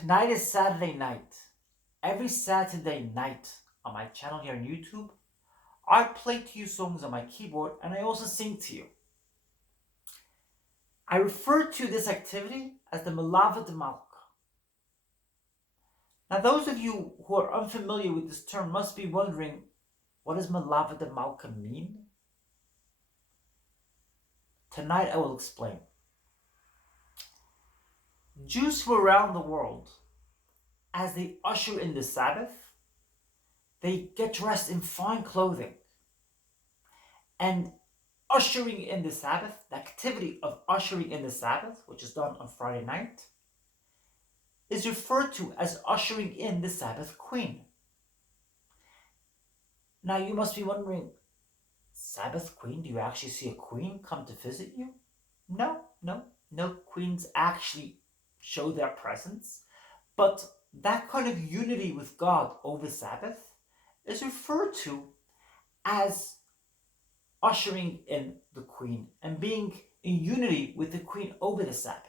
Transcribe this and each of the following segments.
Tonight is Saturday night. Every Saturday night on my channel here on YouTube, I play to you songs on my keyboard and I also sing to you. I refer to this activity as the Milava Dimalka. Now, those of you who are unfamiliar with this term must be wondering, what does Milava Dimalka mean? Tonight I will explain. Jews from around the world, as they usher in the Sabbath, they get dressed in fine clothing. And ushering in the Sabbath, the activity of ushering in the Sabbath, which is done on Friday night, is referred to as ushering in the Sabbath Queen. Now you must be wondering, Sabbath Queen? Do you actually see a queen come to visit you? No queens actually show their presence, but that kind of unity with God over Sabbath is referred to as ushering in the Queen and being in unity with the Queen over the Sabbath.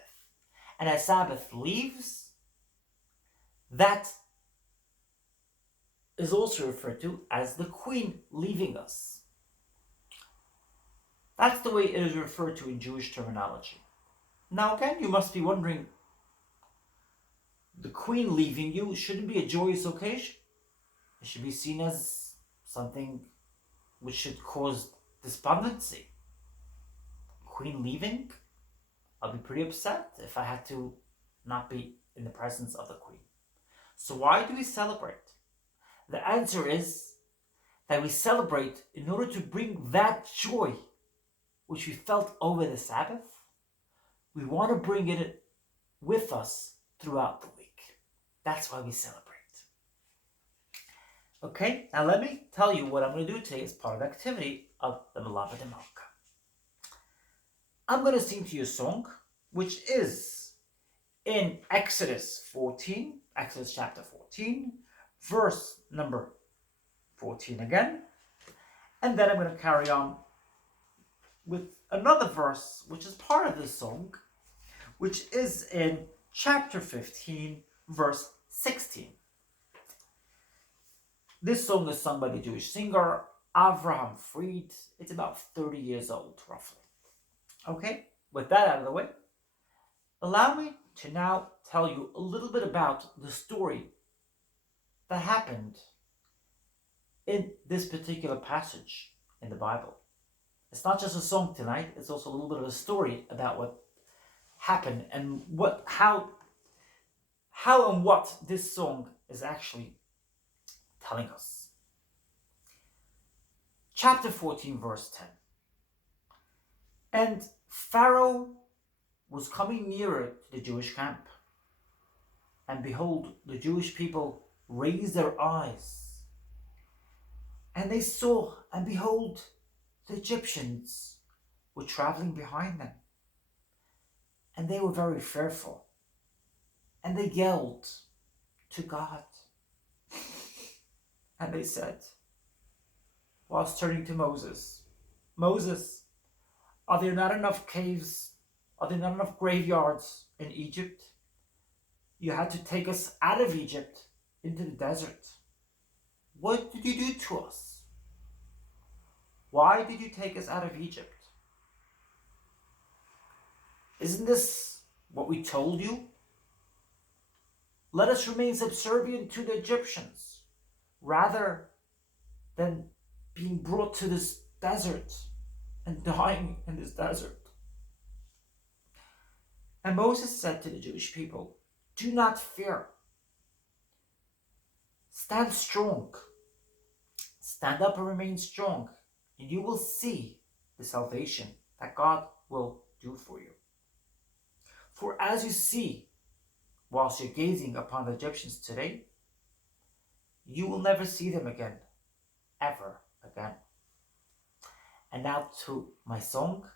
And as Sabbath leaves, that is also referred to as the Queen leaving us. That's the way it is referred to in Jewish terminology. Now again, you must be wondering, the Queen leaving you shouldn't be a joyous occasion. It should be seen as something which should cause despondency. Queen leaving? I'll be pretty upset if I had to not be in the presence of the Queen. So why do we celebrate? The answer is that we celebrate in order to bring that joy which we felt over the Sabbath. We want to bring it with us throughout the week. That's why we celebrate. Okay, now let me tell you what I'm going to do today as part of the activity of the Milava Dimalka. I'm going to sing to you a song which is in Exodus chapter 14, verse number 14 again. And then I'm going to carry on with another verse which is part of this song, which is in chapter 15, verse 16. This song is sung by the Jewish singer Avraham Fried. It's about 30 years old, roughly. Okay, with that out of the way, allow me to now tell you a little bit about the story that happened in this particular passage in the Bible. It's not just a song tonight, it's also a little bit of a story about what happened and how and what this song is actually telling us. Chapter 14, verse 10. And Pharaoh was coming nearer to the Jewish camp. And behold, the Jewish people raised their eyes. And they saw, and behold, the Egyptians were traveling behind them. And they were very fearful. And they yelled to God. And they said, whilst turning to Moses, Moses, are there not enough caves? Are there not enough graveyards in Egypt? You had to take us out of Egypt into the desert. What did you do to us? Why did you take us out of Egypt? Isn't this what we told you? Let us remain subservient to the Egyptians rather than being brought to this desert and dying in this desert. And Moses said to the Jewish people, do not fear. Stand strong. Stand up and remain strong, and you will see the salvation that God will do for you. For as you see, whilst you're gazing upon the Egyptians today, you will never see them again, ever again. And now to my song.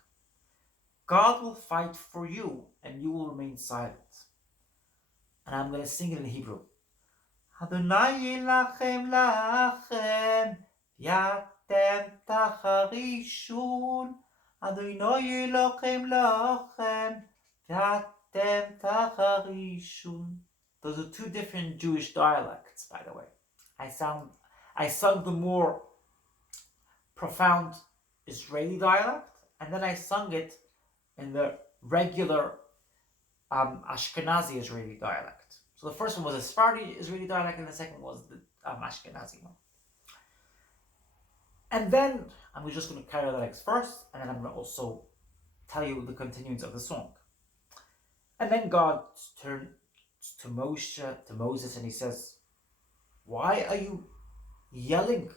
God will fight for you and you will remain silent. And I'm going to sing it in Hebrew. Adonai yilachem lachem, yatem tacharishun. Adonai yilachem lachem, yatem tacharishun. Those are two different Jewish dialects, by the way. I sung the more profound Israeli dialect, and then I sung it in the regular Ashkenazi Israeli dialect. So the first one was a Sephardi Israeli dialect, and the second was the Ashkenazi one. And then I'm just going to carry the legs first, and then I'm going to also tell you the continuance of the song. And then God turned to Moses, and he says, "Why are you yelling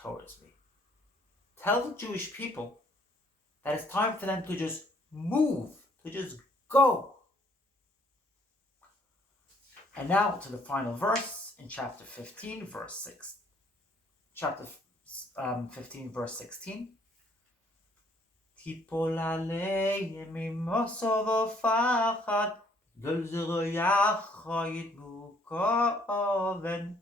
towards me? Tell the Jewish people that it's time for them to just move, to just go." And now to the final verse in chapter 15, verse 6. Chapter 15, verse 16. Tipol aleim mimoso v'fachad, gdol zeroyacha yitnu koven.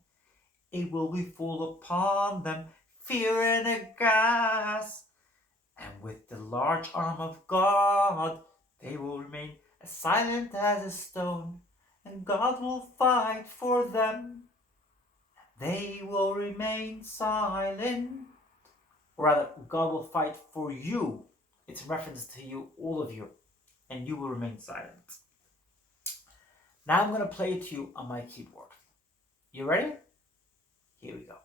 It will be fall upon them, fear and aghast, and with the large arm of God, they will remain as silent as a stone, and God will fight for them. They will remain silent. Or rather, God will fight for you. It's a reference to you, all of you, and you will remain silent. Now I'm going to play it to you on my keyboard. You ready? Here we go.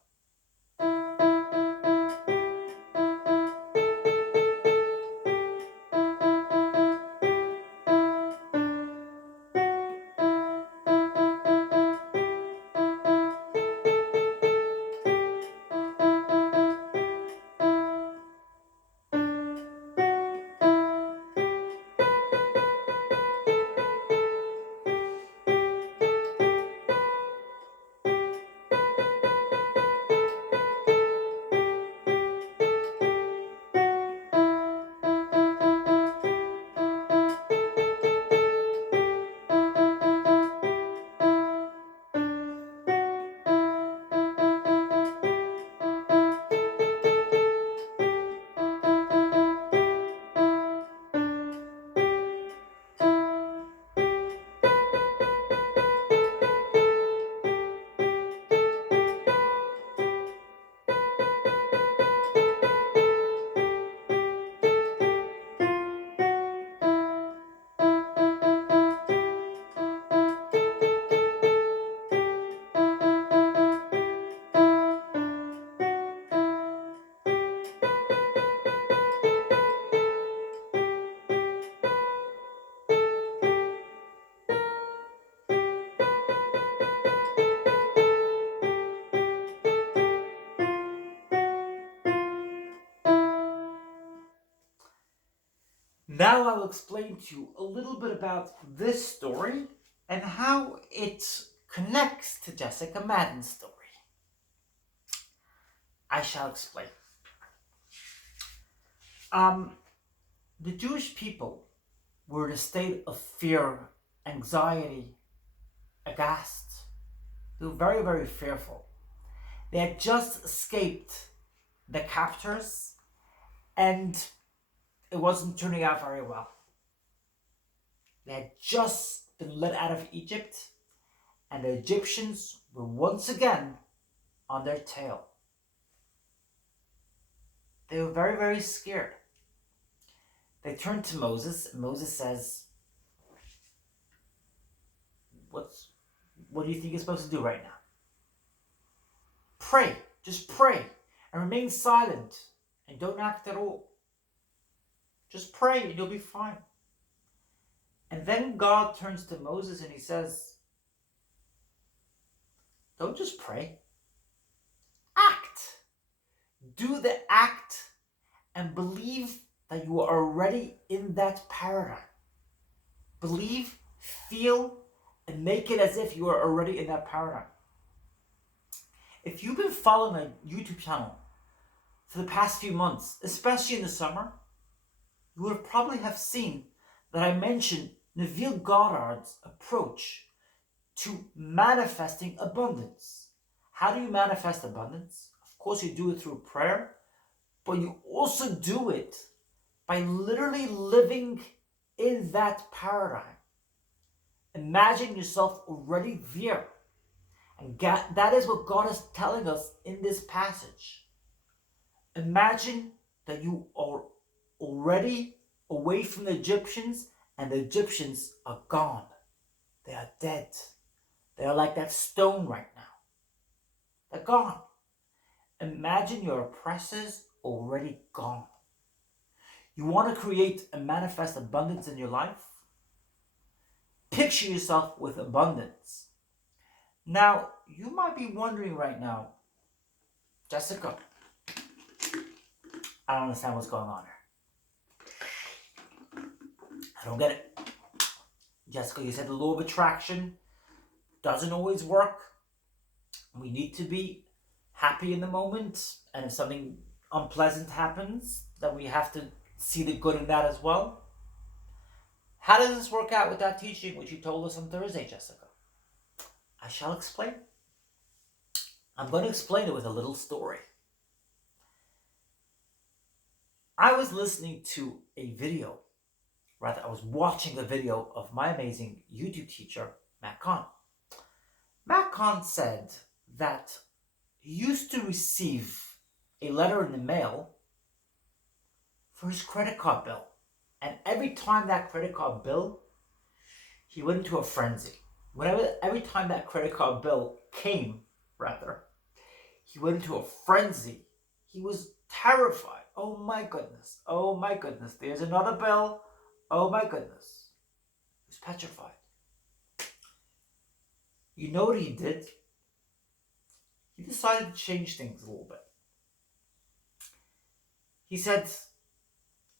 Now I will explain to you a little bit about this story and how it connects to Jessica Madden's story. I shall explain. The Jewish people were in a state of fear, anxiety, aghast. They were very, very fearful. They had just escaped the captors, and it wasn't turning out very well. They had just been let out of Egypt, and the Egyptians were once again on their tail. They were very, very scared. They turned to Moses, and Moses says, what do you think you're supposed to do right now? Pray, just pray, and remain silent, and don't act at all. Just pray and you'll be fine. And then God turns to Moses and he says, don't just pray. Act. Do the act and believe that you are already in that paradigm. Believe, feel, and make it as if you are already in that paradigm. If you've been following my YouTube channel for the past few months, especially in the summer, you would probably have seen that I mentioned Neville Goddard's approach to manifesting abundance. How do you manifest abundance? Of course, you do it through prayer, but you also do it by literally living in that paradigm. Imagine yourself already there. And that is what God is telling us in this passage. Imagine that you are already away from the Egyptians and the Egyptians are gone. They are dead. They are like that stone right now. They're gone. Imagine your oppressors already gone. You want to create and manifest abundance in your life? Picture yourself with abundance. Now, you might be wondering right now, Jessica, I don't understand what's going on here. I don't get it. Jessica, you said the law of attraction doesn't always work. We need to be happy in the moment. And if something unpleasant happens, then we have to see the good in that as well. How does this work out with that teaching which you told us on Thursday, Jessica? I shall explain. I'm going to explain it with a little story. I was listening to a video, rather I was watching a video of my amazing YouTube teacher, Matt Kahn. Matt Kahn said that he used to receive a letter in the mail for his credit card bill. And every time that credit card bill, he went into a frenzy. Every time that credit card bill came, he went into a frenzy. He was terrified. Oh my goodness, there's another bill. Oh my goodness. He was petrified. You know what he did? He decided to change things a little bit. He said,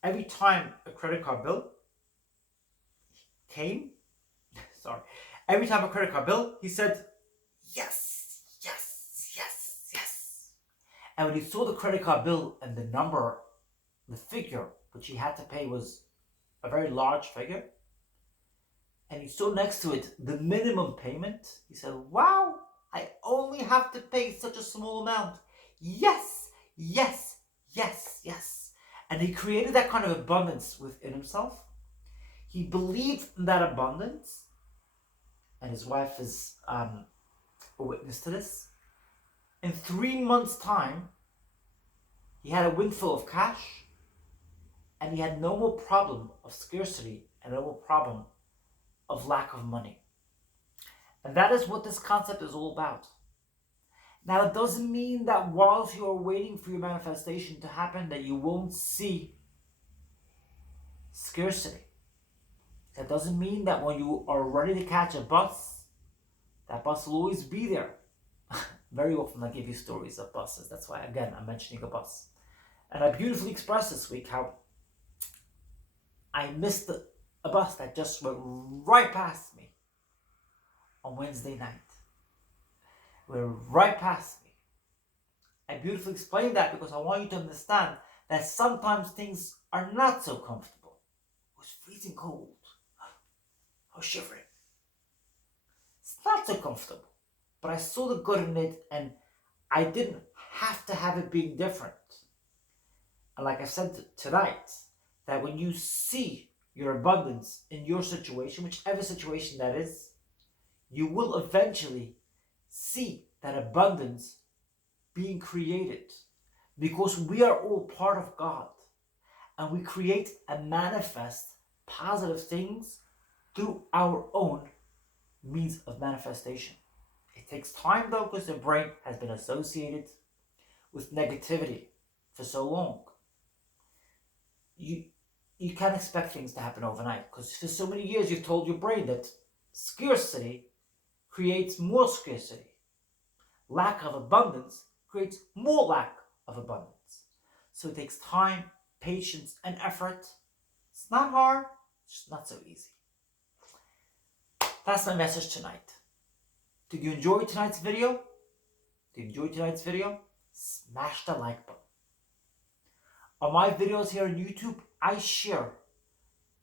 every time a credit card bill came, every time a credit card bill, he said, yes, yes, yes, yes. And when he saw the credit card bill and the number, the figure which he had to pay was a very large figure, and he saw next to it the minimum payment, he said, wow, I only have to pay such a small amount. Yes, yes, yes, yes. And he created that kind of abundance within himself. He believed in that abundance, and his wife is a witness to this. In 3 months' time, he had a windfall of cash, and he had no more problem of scarcity and no more problem of lack of money. And that is what this concept is all about. Now, it doesn't mean that whilst you are waiting for your manifestation to happen, that you won't see scarcity. That doesn't mean that when you are ready to catch a bus, that bus will always be there. Very often I give you stories of buses. That's why, again, I'm mentioning a bus. And I beautifully expressed this week how I missed a bus that just went right past me on Wednesday night. Went right past me. I beautifully explained that because I want you to understand that sometimes things are not so comfortable. It was freezing cold. I was shivering. It's not so comfortable. But I saw the good in it, and I didn't have to have it being different. And like I said tonight, that when you see your abundance in your situation, whichever situation that is, you will eventually see that abundance being created, because we are all part of God, and we create and manifest positive things through our own means of manifestation. It takes time though, because the brain has been associated with negativity for so long. You can't expect things to happen overnight, because for so many years you've told your brain that scarcity creates more scarcity. Lack of abundance creates more lack of abundance. So it takes time, patience, and effort. It's not hard, it's just not so easy. That's my message tonight. Did you enjoy tonight's video? Smash the like button. On my videos here on YouTube, I share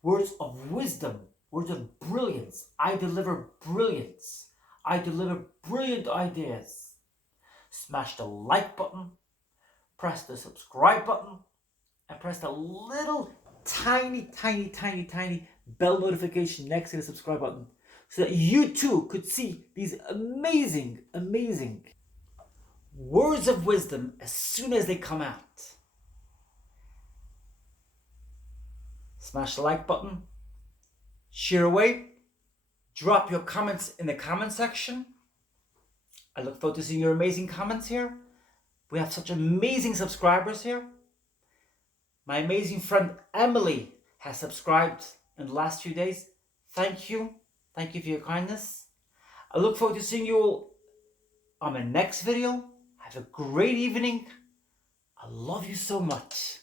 words of wisdom, words of brilliance. I deliver brilliance. I deliver brilliant ideas. Smash the like button, press the subscribe button, and press the little tiny bell notification next to the subscribe button, so that you too could see these amazing, amazing words of wisdom as soon as they come out. Smash the like button, share away, drop your comments in the comment section. I look forward to seeing your amazing comments here. We have such amazing subscribers here. My amazing friend Emily has subscribed in the last few days. Thank you. Thank you for your kindness. I look forward to seeing you all on my next video. Have a great evening. I love you so much.